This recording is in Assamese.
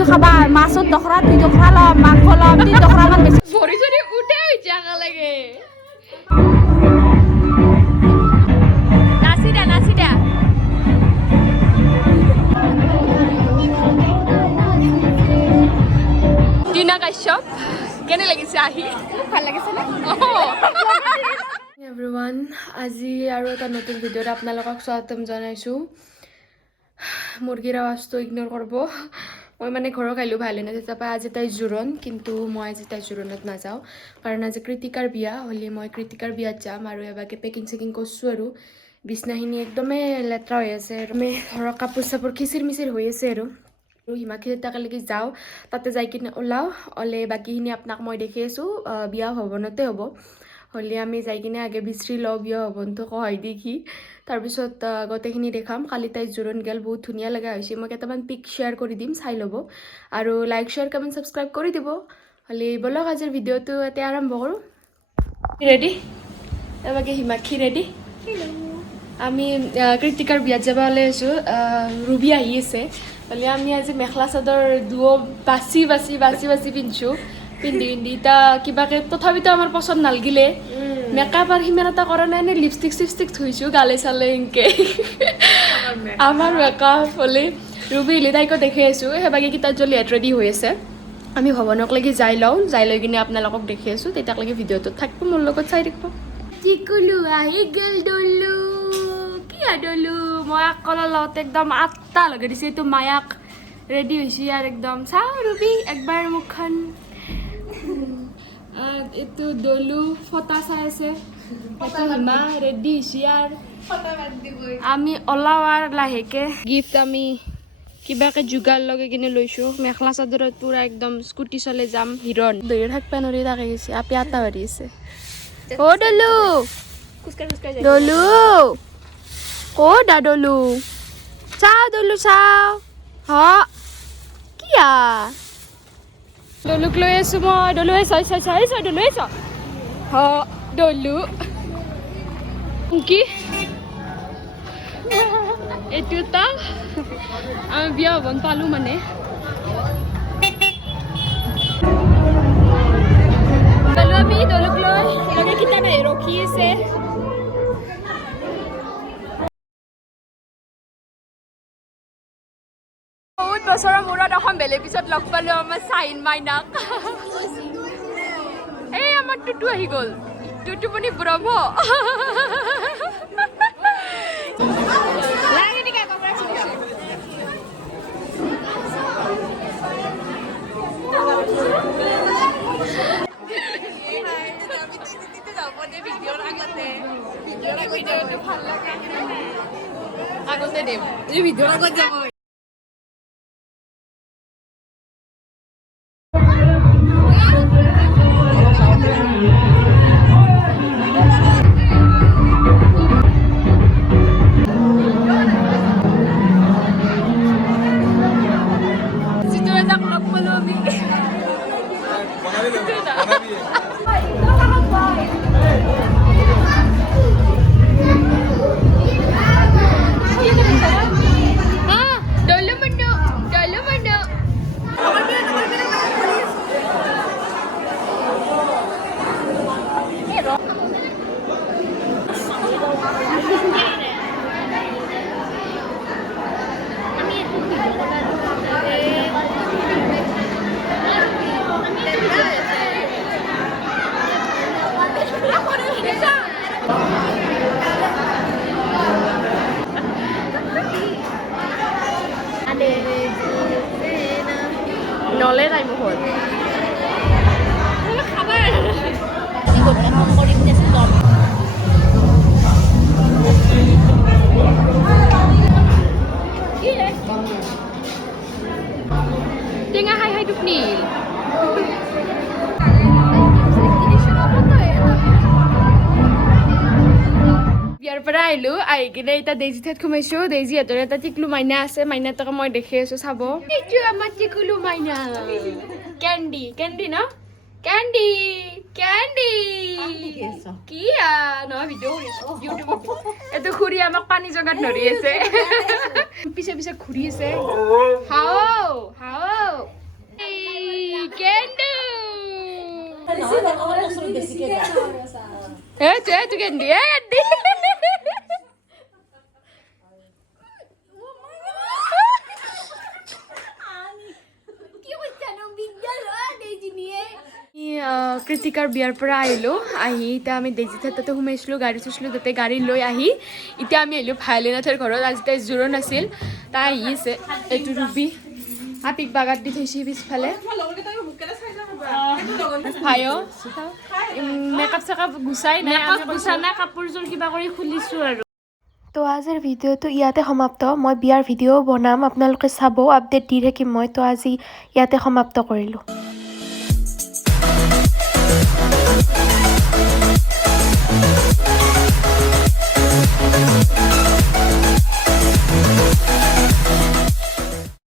কিছু খাবা মাছত দখৰা 2 দখৰা লম মাংস লম 3 দখৰা মান বেছি ভৰি চৰি উঠে হৈ জাগা লাগে নাচি দা টিনা কাশ্যপ কেনে লাগিছে আহি ভাল লাগিছে না এভৰিৱান আজি আৰু এটা নতুন ভিডিঅ'ত আপোনালোকক স্বাগতম জনাইছোঁ মুৰ্গীৰ আৱাজটো ইগনোৰ কৰিব মই মানে ঘৰত আহিলোঁ ভালে না তেতিয়াৰ পৰা আজি তাই জোৰণ কিন্তু মই আজি তাই জোৰণত নাযাওঁ কাৰণ আজি কৃতিকাৰ বিয়া হ'লে মই কৃতিকাৰ বিয়াত যাম আৰু এবাৰকে পেকিং চেকিং কৰিছোঁ আৰু বিছনাখিনি একদমেই লেতেৰা হৈ আছে একদমেই ধৰক কাপোৰ চাপোৰ খিচিৰ মিচিৰ হৈ আছে আৰু হিমাক্ষী তালৈকে যাওঁ তাতে যাই কিনে ওলাওঁ ওলে বাকীখিনি আপোনাক মই দেখি আছোঁ বিয়া ভৱনতে হ'ব হ'লে আমি যাই কিনে আগে বিশ্ৰী লওঁ বিয়া ভৱনটো সহায় দেখি তাৰপিছত গোটেইখিনি দেখাম কালি তাই জোৰণ গেল বহুত ধুনীয়া লগা হৈছে মই কেইটামান পিক শ্বেয়াৰ কৰি দিম চাই ল'ব আৰু লাইক শ্বেয়াৰ কমেণ্ট ছাবস্ক্ৰাইব কৰি দিব হ'লে ব'লক আজিৰ ভিডিঅ'টো এতিয়া আৰম্ভ কৰোঁ ৰেডি এবাৰকে হিমাক্ষী ৰেডি আমি কৃতিকাৰ বিয়াত যাব ওলাই আছোঁ ৰুবি আহি আছে হ'লে আমি আজি মেখেলা চাদৰ দুও বাছি পিন্ধিছোঁ পিন্ধি এতিয়া কিবাকে তথাপিতো আমাৰ পচন্দ নালগিলে মেকআপ আৰু সিমান এটা কৰা নাই নে লিপষ্টিক চিপষ্টিক ধুইছোঁ গালে চালে এনেকৈ আমাৰ মেকআপ হ'লে ৰুবি হিলি তাইকো দেখি আছোঁ সেইবাগে কিতাত জলি ৰেডি হৈ আছে আমি ভৱনকলৈকে যাই লওঁ যাই লৈ কিনে আপোনালোকক দেখি আছোঁ তেতিয়ালৈকে ভিডিঅ'টোত থাকিব মোৰ লগত চাই থাকিব টিকুলু আহি গ'ল ডলু কি ডলু মই অকলে লগত একদম 8টা লগাই দিছে এইটো মায়াক ৰেডি হৈছে আৰু একদম চাওঁ ৰুবি একবাৰ মুখখন এইটো ডলু ফটা চাই আছে এইটো হিমা ৰেডি হৈছে আৰু আমি ওলাওঁ আৰু লাহেকৈ গিফ্ট আমি কিবাকে যোগাৰ লগাই কিনে লৈছোঁ মেখেলা চাদৰত পূৰা একদম স্কুটি চলাই যাম হিৰণ দৌৰি থাকিব নোৱাৰি তাকে গৈছে আপি আটা বাঢ়ি আছে অ' ডলু ডলু ক'ত ডলু চাওঁ ডলু চাওঁ হ কিয়া ডলুক লৈ আছোঁ মই ডলু চাই ডলু হ ডলু কি এইটো এটা আমি বিয়া ভৱন পালোঁ মানে ডলু আমি ডলুক লৈ লগে কিতা নাই ৰখি আছে বহুত বছৰৰ মূৰত এখন বেলেগ পিছত লগ পালোঁ আমাৰ চাইন মাইনাক এই আমাৰ টুটু আহি গ'ল টুটুমণি ব্ৰহ্ম আগতে দিম ভিডিঅ'ৰ আগত যাব নলে তাই মুখত খাবাৰ টেঙা খাই খাই টুপনি বিয়াৰ পৰা আহিলোঁ আহি কিনে এতিয়া ডেইজি ঠাইত সোমাইছোঁ ডেইজিহঁতৰ এটা টিকলু মাইনা আছে মাইনাটোক মই দেখি আছোঁ চাব এইটো আমাৰ টিকলু মাইনা কেণ্ডি কেণ্ডি ন কেণ্ডি কেণ্ডি কি নহয় ভিডিঅ' কৰিছোঁ ইউটিউবত এইটো খুৰী আমাক পানী জগাত ধৰি আছে পিছে পিছে ঘূৰি আছে হাও হাও tu Candy, Candy. কৃতিকাৰ বিয়াৰ পৰা আহিলোঁ আহি এতিয়া আমি ডেজিথাৰ তাতে সোমাইছিলোঁ গাড়ী থৈছিলোঁ তাতে গাড়ী লৈ আহি এতিয়া আমি আহিলোঁ ভাইলিনাথৰ ঘৰত আজি তাই জোৰোণ আছিল তাই আহি আছে এইটো ৰুবি হাতীক বাগাত দি থৈছে পিছফালে ভাইও মেকআপ চেকআপ গুচাই নাই কাপোৰযোৰ কিবা কৰি খুলিছোঁ আৰু তো আজিৰ ভিডিঅ'টো ইয়াতে সমাপ্ত মই বিয়াৰ ভিডিঅ' বনাম আপোনালোকে চাব আপডেট দি থাকিম মই তো আজি ইয়াতে সমাপ্ত কৰিলোঁ